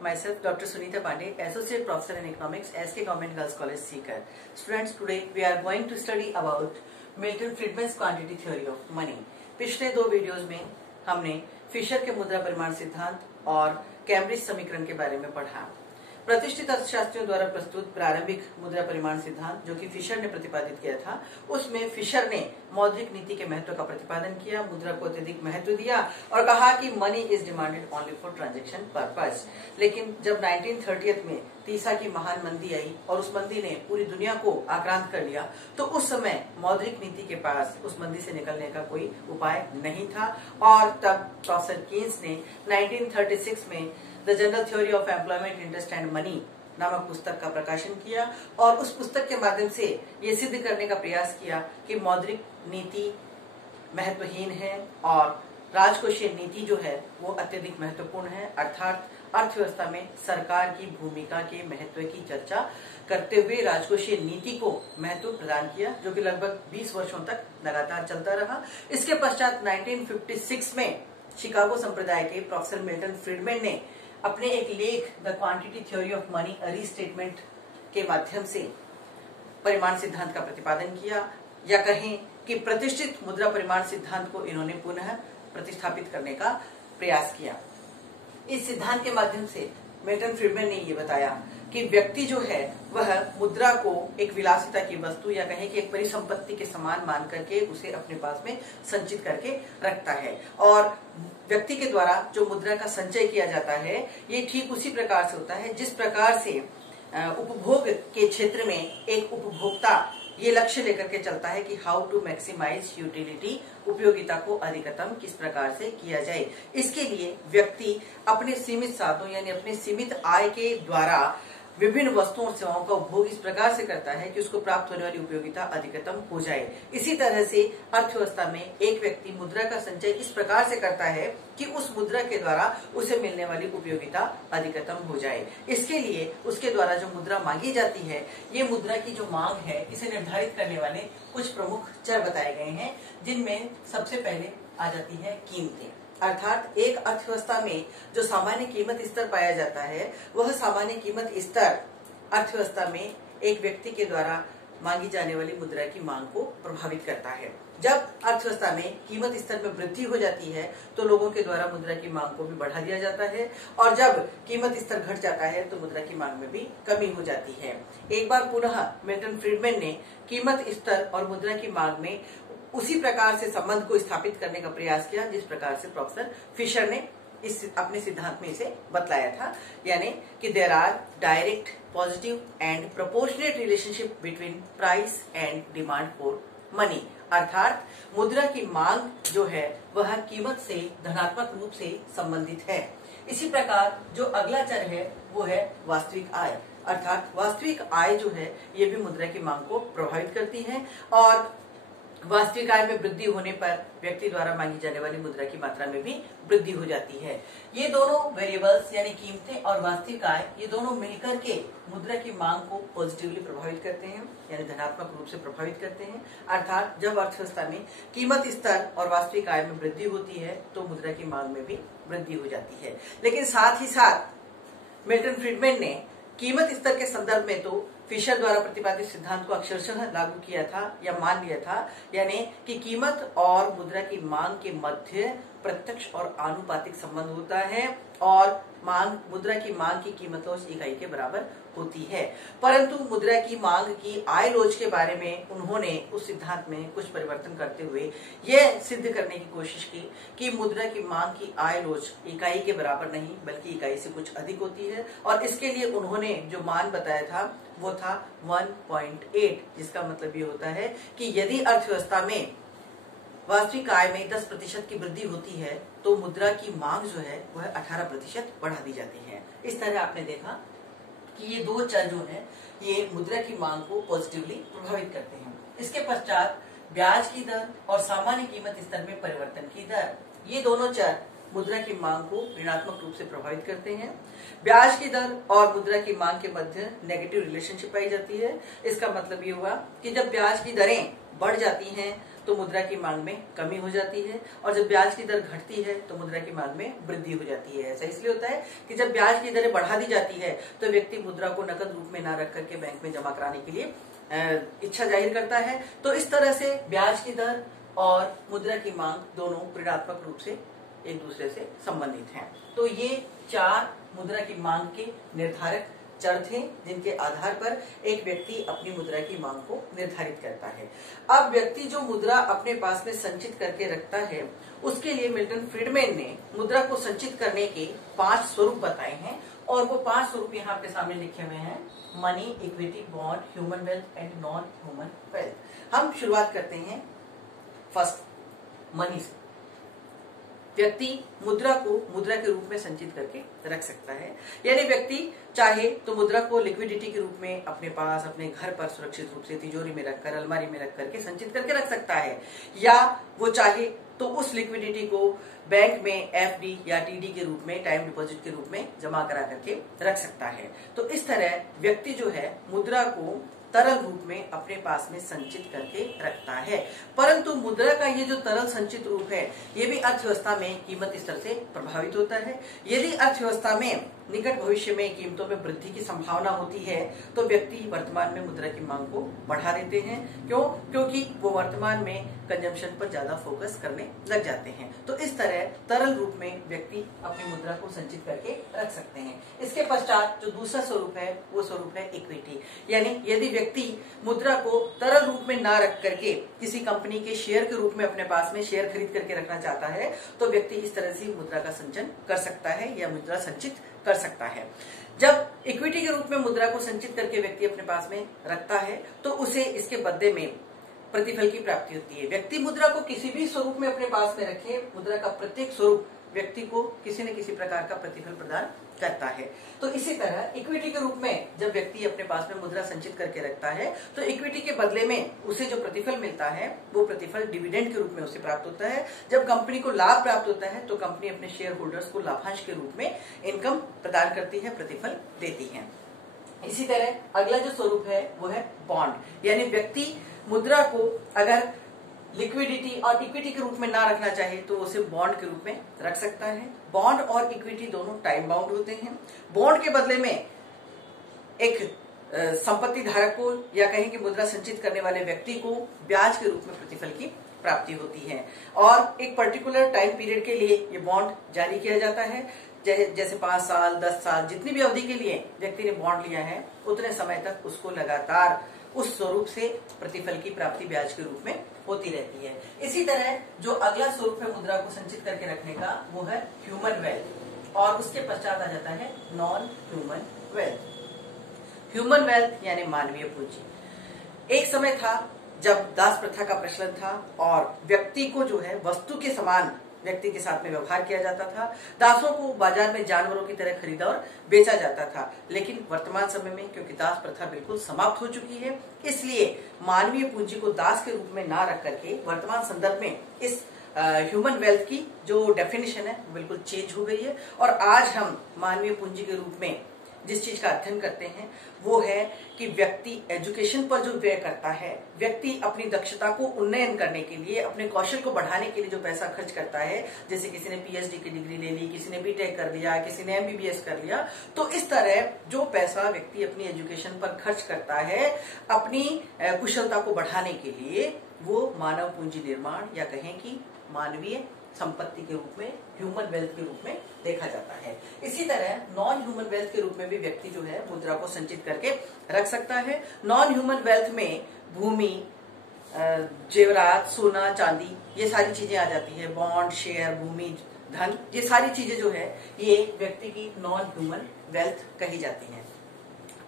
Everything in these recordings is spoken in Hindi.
myself Dr. Sunita Pandey, Associate Professor in Economics, SK Government Girls College, Sikar. Students, today we are going to study about Milton Friedman's quantity theory of money. पिछले दो वीडियोस में हमने फिशर के मुद्रा परिमाण सिद्धांत और कैम्ब्रिज समीकरण के बारे में पढ़ा। प्रतिष्ठित अर्थशास्त्रियों द्वारा प्रस्तुत प्रारंभिक मुद्रा परिमाण सिद्धांत जो कि फिशर ने प्रतिपादित किया था, उसमें फिशर ने मौद्रिक नीति के महत्व का प्रतिपादन किया, मुद्रा को अत्यधिक महत्व दिया और कहा कि money is demanded only for transaction purpose. लेकिन जब 1930 में तीसा की महान मंदी आई और उस मंदी ने पूरी दुनिया को आक्रांत कर लिया, तो उस समय मौद्रिक नीति के पास उस मंदी से निकलने का कोई उपाय नहीं था और तब प्रोफेसर कीन्स ने 1936 में the general theory of employment, interest and money नामक पुस्तक का प्रकाशन किया और उस पुस्तक के माध्यम से ये सिद्ध करने का प्रयास किया कि मौद्रिक नीति महत्वहीन है और राजकोषीय नीति जो है वो अत्यधिक महत्वपूर्ण है। अर्थात अर्थव्यवस्था में सरकार की भूमिका के महत्व की चर्चा करते हुए राजकोषीय नीति को महत्व प्रदान किया, जो कि लगभग 20 वर्षों तक लगातार चलता रहा। इसके पश्चात 1956 में शिकागो संप्रदाय के प्रोफेसर मिल्टन फ्रीडमैन ने अपने एक लेख the quantity theory of money restatement के माध्यम से परिमाण सिद्धांत का प्रतिपादन किया, या कहें कि प्रतिष्ठित मुद्रा परिमाण सिद्धांत को इन्होंने पुनः प्रतिस्थापित करने का प्रयास किया। इस सिद्धांत के माध्यम से मिल्टन फ्रीडमैन ने ये बताया कि व्यक्ति जो है वह मुद्रा को एक विलासिता की वस्तु या कहें कि एक परिसंपत्ति के समान मान करके उसे अपने पास में संचित करके रखता है और व्यक्ति के द्वारा जो मुद्रा का संचय किया जाता है ये ठीक उसी प्रकार से होता है जिस प्रकार से उपभोग के क्षेत्र में एक उपभोक्ता ये लक्ष्य लेकर के चलता है कि हाउ टू मैक्सिमाइज यूटिलिटी, उपयोगिता को अधिकतम किस प्रकार से किया जाए। इसके लिए व्यक्ति अपने सीमित साधनों यानी अपने सीमित आय के द्वारा विभिन्न वस्तुओं और सेवाओं का उपभोग इस प्रकार से करता है कि उसको प्राप्त होने वाली उपयोगिता अधिकतम हो जाए। इसी तरह से अर्थव्यवस्था में एक व्यक्ति मुद्रा का संचय इस प्रकार से करता है कि उस मुद्रा के द्वारा उसे मिलने वाली उपयोगिता अधिकतम हो जाए। इसके लिए उसके द्वारा जो मुद्रा मांगी जाती है, ये मुद्रा की जो मांग है इसे निर्धारित करने वाले कुछ प्रमुख चर बताए गए हैं, जिनमें सबसे पहले आ जाती है कीमतें। अर्थात एक अर्थव्यवस्था में जो सामान्य कीमत स्तर पाया जाता है, वह सामान्य कीमत स्तर अर्थव्यवस्था में एक व्यक्ति के द्वारा मांगी जाने वाली मुद्रा की मांग को प्रभावित करता है। जब अर्थव्यवस्था में कीमत स्तर में वृद्धि हो जाती है तो लोगों के द्वारा मुद्रा की मांग को भी बढ़ा दिया जाता है और जब कीमत स्तर घट जाता है तो मुद्रा की मांग में भी कमी हो जाती है। एक बार पुनः मिल्टन फ्रीडमैन ने कीमत स्तर और मुद्रा की मांग में उसी प्रकार से संबंध को स्थापित करने का प्रयास किया जिस प्रकार से प्रोफेसर फिशर ने इस अपने सिद्धांत में इसे बतलाया था, यानी कि there are direct, positive and proportionate relationship between price and demand for money. अर्थात मुद्रा की मांग जो है वह कीमत से धनात्मक रूप से संबंधित है। इसी प्रकार जो अगला चर है वो है वास्तविक आय। अर्थात वास्तविक आय जो है ये भी मुद्रा की मांग को प्रभावित करती है और वास्तविक आय में वृद्धि होने पर व्यक्ति द्वारा मांगी जाने वाली मुद्रा की मात्रा में भी वृद्धि हो जाती है। ये दोनों वेरिएबल्स यानी कीमतें और वास्तविक आय, ये दोनों मिलकर के मुद्रा की मांग को पॉजिटिवली प्रभावित करते हैं यानी धनात्मक रूप से प्रभावित करते हैं। अर्थात जब अर्थव्यवस्था में कीमत स्तर और वास्तविक आय में वृद्धि होती है तो मुद्रा की मांग में भी वृद्धि हो जाती है। लेकिन साथ ही साथ मिल्टन फ्रीडमैन ने कीमत स्तर के संदर्भ में तो फिशर द्वारा प्रतिपादित सिद्धांत को अक्षरशः लागू किया था या मान लिया था, यानी कि कीमत और मुद्रा की मांग के मध्य प्रत्यक्ष और आनुपातिक संबंध होता है और मुद्रा की मांग की कीमत उस इकाई के बराबर होती है। परंतु मुद्रा की मांग की आय लोच के बारे में उन्होंने उस सिद्धांत में कुछ परिवर्तन करते हुए यह सिद्ध करने की कोशिश की कि मुद्रा की मांग की आय लोच इकाई के बराबर नहीं बल्कि इकाई से कुछ अधिक होती है और इसके लिए उन्होंने जो मान बताया था वो था 1.8, जिसका मतलब ये होता है कि यदि अर्थव्यवस्था में वास्तविक आय में 10% की वृद्धि होती है तो मुद्रा की मांग जो है वह 18% बढ़ा दी जाती है। इस तरह आपने देखा कि ये दो चर जो है ये मुद्रा की मांग को पॉजिटिवली प्रभावित करते हैं। इसके पश्चात ब्याज की दर और सामान्य कीमत स्तर में परिवर्तन की दर, ये दोनों चर मुद्रा की मांग को ऋणात्मक रूप से प्रभावित करते हैं। ब्याज की दर और मुद्रा की मांग के मध्य नेगेटिव रिलेशनशिप पाई जाती है। इसका मतलब ये हुआ कि जब ब्याज की दरें बढ़ जाती हैं तो मुद्रा की मांग में कमी हो जाती है, और जब ब्याज की दर घटती है तो मुद्रा की मांग में वृद्धि हो जाती है। ऐसा इसलिए होता है कि जब ब्याज की दरें बढ़ा दी जाती है तो व्यक्ति मुद्रा को नकद रूप में न रख करके बैंक में जमा कराने के लिए इच्छा जाहिर करता है। तो इस तरह से ब्याज की दर और मुद्रा की मांग दोनों ऋणात्मक रूप से एक दूसरे से संबंधित हैं। तो ये 4 मुद्रा की मांग के निर्धारक चर थे जिनके आधार पर एक व्यक्ति अपनी मुद्रा की मांग को निर्धारित करता है। अब व्यक्ति जो मुद्रा अपने पास में संचित करके रखता है उसके लिए मिल्टन फ्रीडमैन ने मुद्रा को संचित करने के 5 स्वरूप बताए हैं, और वो 5 स्वरूप यहाँ आपके सामने लिखे हुए हैं: money, equity, bond, human wealth and non human wealth. हम शुरुआत करते हैं फर्स्ट, मनी से। व्यक्ति मुद्रा को मुद्रा के रूप में संचित करके रख सकता है, यानी व्यक्ति चाहे तो मुद्रा को लिक्विडिटी के रूप में अपने पास अपने घर पर सुरक्षित रूप से तिजोरी में रखकर, अलमारी में रख करके संचित करके रख सकता है, या वो चाहे तो उस लिक्विडिटी को बैंक में एफडी या टीडी के रूप में, टाइम डिपॉजिट के रूप में जमा करा करके रख सकता है। तो इस तरह व्यक्ति जो है मुद्रा को तरल रूप में अपने पास में संचित करके रखता है। परंतु मुद्रा का ये जो तरल संचित रूप है ये भी अर्थव्यवस्था में कीमत स्तर से प्रभावित होता है। यदि अर्थव्यवस्था में निकट भविष्य में कीमतों में वृद्धि की संभावना होती है तो व्यक्ति वर्तमान में मुद्रा की मांग को बढ़ा देते हैं। क्यों? क्योंकि वो वर्तमान में कंजम्पशन पर ज्यादा फोकस करने लग जाते हैं। तो इस तरह तरल रूप में व्यक्ति अपनी मुद्रा को संचित करके रख सकते हैं। इसके पश्चात जो दूसरा स्वरूप है वो स्वरूप है इक्विटी, यानी यदि व्यक्ति मुद्रा को तरल रूप में ना रख करके किसी कंपनी के शेयर के रूप में अपने पास में शेयर खरीद करके रखना चाहता है तो व्यक्ति इस तरह से मुद्रा का संचयन कर सकता है या मुद्रा संचित कर सकता है। जब इक्विटी के रूप में मुद्रा को संचित करके व्यक्ति अपने पास में रखता है तो उसे इसके बदले में प्रतिफल की प्राप्ति होती है। व्यक्ति मुद्रा को किसी भी स्वरूप में अपने पास में रखे, मुद्रा का प्रत्येक स्वरूप व्यक्ति को किसी न किसी प्रकार का प्रतिफल प्रदान करता है। तो इसी तरह इक्विटी के रूप में जब व्यक्ति अपने पास में मुद्रा संचित करके रखता है तो इक्विटी के बदले में उसे जो प्रतिफल मिलता है वो प्रतिफल डिविडेंड के रूप में उसे प्राप्त होता है। जब कंपनी को लाभ प्राप्त होता है तो कंपनी अपने शेयर होल्डर्स को लाभांश के रूप में इनकम प्रदान करती है, प्रतिफल देती है। इसी तरह अगला जो स्वरूप है वो है बॉन्ड, यानी व्यक्ति मुद्रा को अगर लिक्विडिटी और इक्विटी के रूप में ना रखना चाहे तो उसे बॉन्ड के रूप में रख सकता है। बॉन्ड और इक्विटी दोनों टाइम बाउंड होते हैं। बॉन्ड के बदले में एक संपत्ति धारक को या कहें कि मुद्रा संचित करने वाले व्यक्ति को ब्याज के रूप में प्रतिफल की प्राप्ति होती है, और एक पर्टिकुलर टाइम पीरियड के लिए ये बॉन्ड जारी किया जाता है। जैसे 5 साल 10 साल जितनी भी अवधि के लिए व्यक्ति ने बॉन्ड लिया है उतने समय तक उसको लगातार उस स्वरूप से प्रतिफल की प्राप्ति ब्याज के रूप में होती रहती है। इसी तरह जो अगला स्वरूप है मुद्रा को संचित करके रखने का वो है ह्यूमन वेल्थ, और उसके पश्चात आ जाता है non human wealth. Human wealth यानी मानवीय पूंजी। एक समय था जब दास प्रथा का प्रचलन था और व्यक्ति को जो है वस्तु के समान व्यक्ति के साथ में व्यवहार किया जाता था। दासों को बाजार में जानवरों की तरह खरीदा और बेचा जाता था। लेकिन वर्तमान समय में क्योंकि दास प्रथा बिल्कुल समाप्त हो चुकी है, इसलिए मानवीय पूंजी को दास के रूप में ना रख करके वर्तमान संदर्भ में इस ह्यूमन वेल्थ की जो डेफिनेशन है बिल्कुल चेंज हो गई है। और आज हम मानवीय पूंजी के रूप में जिस चीज का अध्ययन करते हैं वो है कि व्यक्ति एजुकेशन पर जो व्यय करता है, व्यक्ति अपनी दक्षता को उन्नयन करने के लिए, अपने कौशल को बढ़ाने के लिए जो पैसा खर्च करता है, जैसे किसी ने पीएचडी की डिग्री ले ली, किसी ने बीटेक कर लिया, किसी ने एमबीबीएस कर लिया, तो इस तरह जो पैसा व्यक्ति अपनी एजुकेशन पर खर्च करता है अपनी कुशलता को बढ़ाने के लिए, वो मानव पूंजी निर्माण या कहें कि मानवीय संपत्ति के रूप में, ह्यूमन वेल्थ के रूप में देखा जाता है। इसी तरह नॉन ह्यूमन वेल्थ के रूप में भी व्यक्ति जो है मुद्रा को संचित करके रख सकता है। नॉन ह्यूमन वेल्थ में भूमि, जेवरात, सोना, चांदी, ये सारी चीजें आ जाती है। बॉन्ड, शेयर, भूमि, धन, ये सारी चीजें जो है ये व्यक्ति की नॉन ह्यूमन वेल्थ कही जाती है।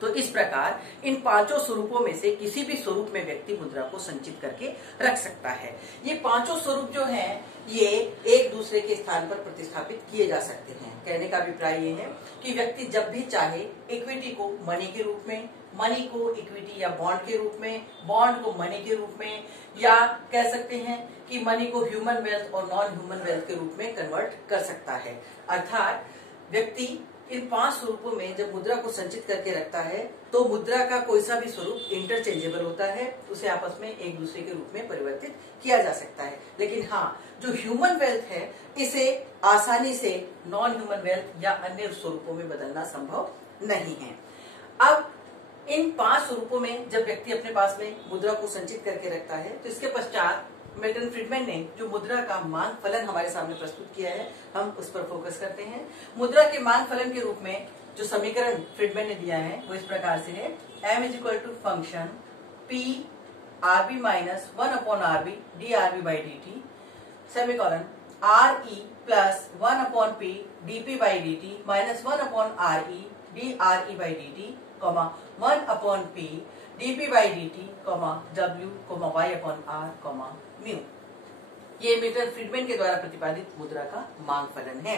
तो इस प्रकार इन 5 स्वरूपों में से किसी भी स्वरूप में व्यक्ति मुद्रा को संचित करके रख सकता है। ये 5 स्वरूप जो हैं ये एक दूसरे के स्थान पर प्रतिस्थापित किए जा सकते हैं। कहने का अभिप्राय ये है कि व्यक्ति जब भी चाहे इक्विटी को मनी के रूप में, मनी को इक्विटी या बॉन्ड के रूप में, बॉन्ड को मनी के रूप में, या कह सकते हैं कि मनी को ह्यूमन वेल्थ और नॉन ह्यूमन वेल्थ के रूप में कन्वर्ट कर सकता है। अर्थात व्यक्ति इन 5 स्वरूपों में जब मुद्रा को संचित करके रखता है तो मुद्रा का कोई सा भी स्वरूप इंटरचेंजेबल होता है, उसे आपस में एक दूसरे के रूप में परिवर्तित किया जा सकता है। लेकिन हाँ, जो ह्यूमन वेल्थ है इसे आसानी से नॉन ह्यूमन वेल्थ या अन्य स्वरूपों में बदलना संभव नहीं है। अब इन 5 स्वरूपों में जब व्यक्ति अपने पास में मुद्रा को संचित करके रखता है तो इसके पश्चात मिल्टन फ्रीडमैन ने जो मुद्रा का मांग फलन हमारे सामने प्रस्तुत किया है, हम उस पर फोकस करते हैं। मुद्रा के मांग फलन के रूप में जो समीकरण फ्रीडमैन ने दिया है वो इस प्रकार से है, m is equal to function p rb minus 1/rb drb/dt semicolon re plus 1/p dp/dt minus 1/re dre/dt 1/p dp/dt, w, y/r, mu. ये मिल्टन फ्रीडमैन के द्वारा प्रतिपादित मुद्रा का मांग फलन है।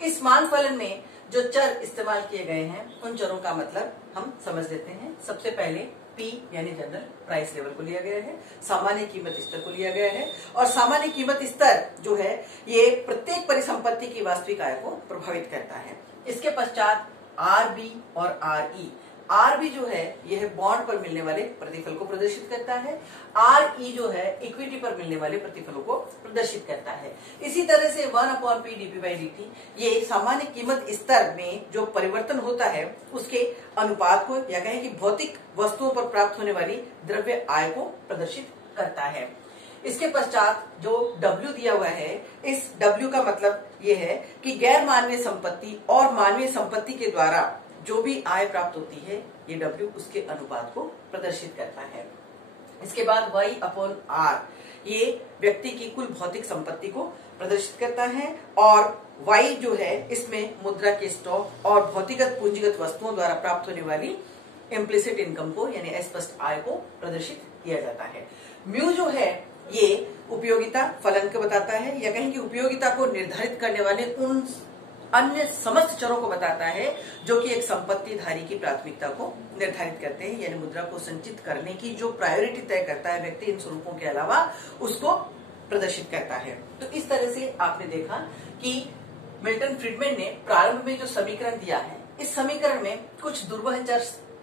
इस मांग फलन में जो चर इस्तेमाल किए गए हैं उन चरों का मतलब हम समझ लेते हैं। सबसे पहले P यानी जनरल प्राइस लेवल को लिया गया है, सामान्य कीमत स्तर को लिया गया है, और सामान्य कीमत स्तर जो है ये प्रत्येक परिसंपत्ति की वास्तविक आय को प्रभावित करता है। इसके पश्चात RB और RE। RB जो है यह बॉन्ड पर मिलने वाले प्रतिफल को प्रदर्शित करता है, RE जो है इक्विटी पर मिलने वाले प्रतिफलों को प्रदर्शित करता है। इसी तरह से 1/p dp/dt ये सामान्य कीमत स्तर में जो परिवर्तन होता है उसके अनुपात को, या कहें कि भौतिक वस्तुओं पर प्राप्त होने वाली द्रव्य आय को प्रदर्शित करता है। इसके पश्चात जो W दिया हुआ है, इस W का मतलब ये है कि गैर मानवीय संपत्ति और मानवीय संपत्ति के द्वारा जो भी आय प्राप्त होती है ये W उसके अनुपात को प्रदर्शित करता है। इसके बाद y/r ये व्यक्ति की कुल भौतिक संपत्ति को प्रदर्शित करता है, और y जो है इसमें मुद्रा के स्टॉक और भौतिकत पूंजीगत वस्तुओं द्वारा प्राप्त होने वाली इम्प्लिसिट इनकम को यानी अस्पष्ट आय को प्रदर्शित किया जाता है। म्यू जो है ये उपयोगिता फलन को बताता है, या कहें कि उपयोगिता को निर्धारित करने वाले उन अन्य समस्त चरों को बताता है जो कि एक संपत्ति धारी की प्राथमिकता को निर्धारित करते हैं, यानी मुद्रा को संचित करने की जो प्रायोरिटी तय करता है व्यक्ति इन स्वरूपों के अलावा उसको प्रदर्शित करता है। तो इस तरह से आपने देखा कि मिल्टन फ्रीडमैन ने प्रारंभ में जो समीकरण दिया है, इस समीकरण में कुछ दुर्वह चर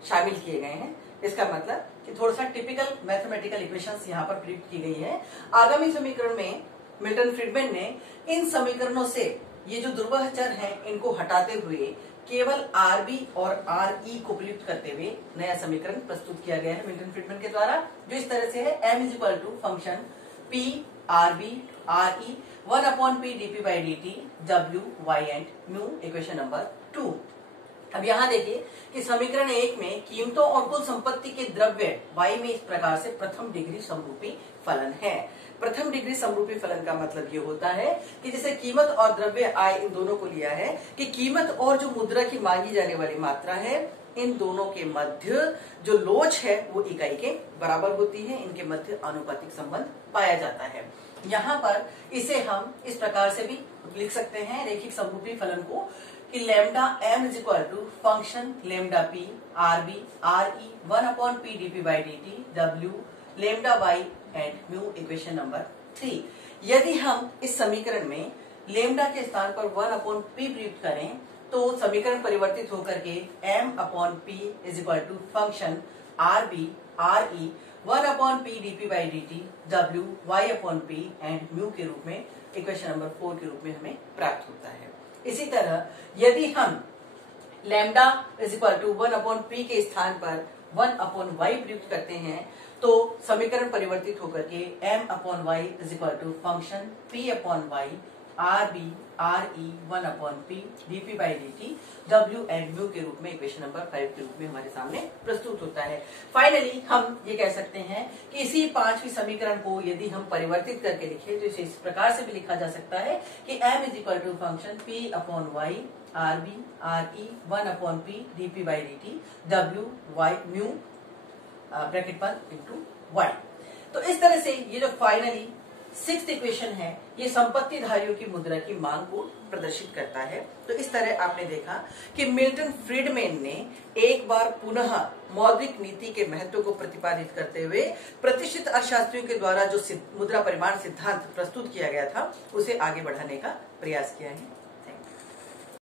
शामिल किए गए हैं। इसका मतलब कि थोड़ा सा टिपिकल मैथमेटिकल इक्वेशंस यहाँ पर प्रयुक्त की गई है। आगामी समीकरण में मिल्टन फ्रीडमैन ने इन समीकरणों से ये जो दुर्वह चर हैं इनको हटाते हुए केवल RB और RE को प्रयुक्त करते हुए नया समीकरण प्रस्तुत किया गया है मिल्टन फ्रीडमैन के द्वारा, जो इस तरह से है, m is equal to function P RB RE 1/p dp/dt w y and mu, equation number 2। अब यहाँ देखिए कि समीकरण 1 में कीमतों और कुल संपत्ति के द्रव्य y में इस प्रकार से प्रथम डिग्री समरूपी फलन है। प्रथम डिग्री समरूपी फलन का मतलब ये होता है कि जैसे कीमत और द्रव्य आय इन दोनों को लिया है कि कीमत और जो मुद्रा की मांगी जाने वाली मात्रा है इन दोनों के मध्य जो लोच है वो इकाई के बराबर होती है, इनके मध्य आनुपातिक संबंध पाया जाता है। यहाँ पर इसे हम इस प्रकार से भी लिख सकते हैं रेखिक समरूपी फलन को कि lambda m is equal to function lambda p RB RE 1/p dp/dt w lambda y and mu, equation number 3। यदि हम इस समीकरण में लैम्डा के स्थान पर 1/p प्रयुक्त करें तो समीकरण परिवर्तित होकर के m/p is equal to function RB RE 1/p dp/dt w y/p and mu के रूप में, इक्वेशन नंबर 4 के रूप में हमें प्राप्त होता है। इसी तरह यदि हम lambda is equal to 1/p के स्थान पर 1/y प्रयुक्त करते हैं तो समीकरण परिवर्तित होकर के m/y is equal to function p/y RB RE 1/p dp/dt w and mu के रूप में, इक्वेशन नंबर 5 के रूप में हमारे सामने प्रस्तुत होता है। फाइनली हम ये कह सकते हैं कि इसी 5वीं समीकरण को यदि हम परिवर्तित करके लिखें तो इसे इस प्रकार से भी लिखा जा सकता है कि m is equal to function p/y RB RE 1/p dp/dt w y mu bracket पर इंटू y। तो इस तरह से ये जो फाइनली 6th इक्वेशन है ये संपत्ति धारियों की मुद्रा की मांग को प्रदर्शित करता है। तो इस तरह आपने देखा कि मिल्टन फ्रीडमैन ने एक बार पुनः मौद्रिक नीति के महत्व को प्रतिपादित करते हुए प्रतिष्ठित अर्थशास्त्रियों के द्वारा जो मुद्रा परिमाण सिद्धांत प्रस्तुत किया गया था उसे आगे बढ़ाने का प्रयास किया है।